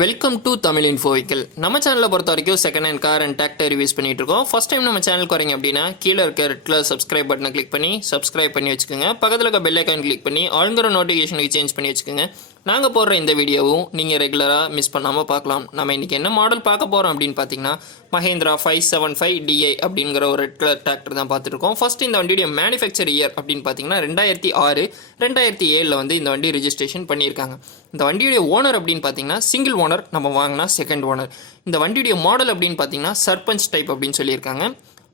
Welcome to Tamil info vehicle. நம்ம சேனலை பொறுத்த வரைக்கும் second hand car and tractor reviews பண்ணிட்டு இருக்கோம். ஃபர்ஸ்ட் டைம் நம்ம சேனலுக்கு வரீங்க அப்படின்னா கீழே இருக்க ரெட்ல சப்ஸ்கிரைப் பட்டனை கிளிக் பண்ணி சப்ஸ்கிரைப் பண்ணி வச்சுக்கோங்க. பக்கத்தில் இருக்க பெல் ஐக்கான் கிளிக் பண்ணி ஆளுங்கிற நோட்டிஃபிகேஷனுக்கு சேஞ்ச் பண்ணி வச்சுக்கோங்க. நாங்கள் போடுற இந்த வீடியோவும் நீங்கள் ரெகுலராக மிஸ் பண்ணாமல் பார்க்கலாம். நம்ம இன்றைக்கி என்ன மாடல் பார்க்க போகிறோம் அப்படின்னு பார்த்தீங்கன்னா மஹேந்திரா 575 DI அப்படிங்கிற ஒரு ரெட் கலர் டிராக்டர் தான் பார்த்துருக்கோம். ஃபர்ஸ்ட் இந்த வண்டியுடைய மேனுஃபேக்சர் இயர் அப்படின்னு பார்த்தீங்கன்னா 2006 2007 வந்து இந்த வண்டி ரிஜிஸ்ட்ரேஷன் பண்ணியிருக்காங்க. இந்த வண்டியுடைய ஓனர் அப்படின்னு பார்த்தீங்கன்னா சிங்கிள் ஓனர், நம்ம வாங்கினா செகண்ட் ஓனர். இந்த வண்டியுடைய மாடல் அப்படின்னு பார்த்தீங்கன்னா சர்பஞ்ச் டைப் அப்படின்னு சொல்லியிருக்காங்க.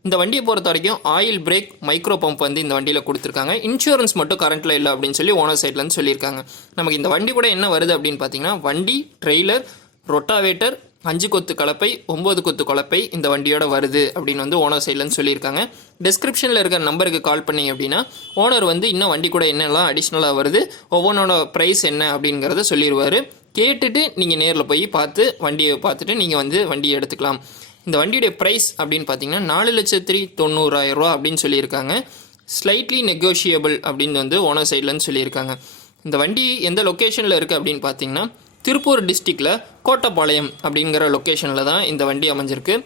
இந்த வண்டியை பொறுத்த வரைக்கும் ஆயில் பிரேக் மைக்ரோ பம்ப் வந்து இந்த வண்டியில் கொடுத்துருக்காங்க. இன்சூரன்ஸ் மட்டும் கரண்ட்டில் இல்லை அப்படின்னு சொல்லி ஓனர் சைட்லேருந்து சொல்லியிருக்காங்க. நமக்கு இந்த வண்டி கூட என்ன வருது அப்படின்னு பார்த்தீங்கன்னா வண்டி, ட்ரெய்லர், ரொட்டாவேட்டர், 5 கொத்து கலப்பை, 9 கொத்து கலப்பை இந்த வண்டியோட வருது அப்படின்னு வந்து ஓனர் சைட்லேருந்து சொல்லியிருக்காங்க. டிஸ்கிரிப்ஷனில் இருக்கிற நம்பருக்கு கால் பண்ணிங்க அப்படின்னா ஓனர் வந்து இன்னும் வண்டி கூட என்னெல்லாம் அடிஷ்னலாக வருது, ஒவ்வொன்றோட ப்ரைஸ் என்ன அப்படிங்கிறத சொல்லிடுவார். கேட்டுட்டு நீங்கள் நேரில் போய் பார்த்து வண்டியை பார்த்துட்டு நீங்கள் வந்து வண்டியை எடுத்துக்கலாம். இந்த வண்டியுடைய ப்ரைஸ் அப்படின்னு பார்த்தீங்கன்னா 4,90,000 ரூபா அப்படின்னு சொல்லியிருக்காங்க. ஸ்லைட்லி நெகோஷியபிள் அப்படின்னு வந்து ஓனர் சைட்லேருந்து சொல்லியிருக்காங்க. இந்த வண்டி எந்த லொக்கேஷனில் இருக்குது அப்படின்னு பார்த்தீங்கன்னா திருப்பூர் டிஸ்ட்ரிக்டில் கோட்டப்பாளையம் அப்படிங்கிற லொக்கேஷனில் தான் இந்த வண்டி அமைஞ்சிருக்கு.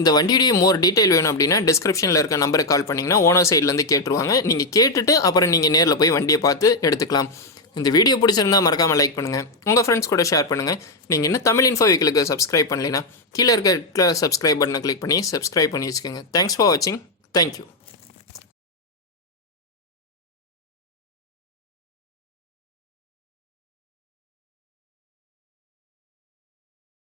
இந்த வண்டியுடைய மோர் டீட்டெயில் வேணும் அப்படின்னா டிஸ்கிரிப்ஷனில் இருக்க நம்பருக்கு கால் பண்ணிங்கன்னா ஓனர் சைட்லேருந்து கேட்டுருவாங்க. நீங்கள் கேட்டுட்டு அப்புறம் நீங்கள் நேரில் போய் வண்டியை பார்த்து எடுத்துக்கலாம். இந்த வீடியோ பிடிச்சிருந்தால் மறக்காமல் லைக் பண்ணுங்கள், உங்கள் ஃப்ரெண்ட்ஸ் கூட ஷேர் பண்ணுங்கள். நீங்கள் என்ன தமிழ் இன்ஃபோ வெஹிக்கிளுக்கு சப்ஸ்கிரைப் பண்ணலைன்னா கீழே இருக்க சப்ஸ்கிரைப் பட்டனை கிளிக் பண்ணி சப்ஸ்கிரைப் பண்ணி வச்சுக்கோங்க. தேங்க்ஸ் ஃபார் வாட்சிங். தேங்க்யூ.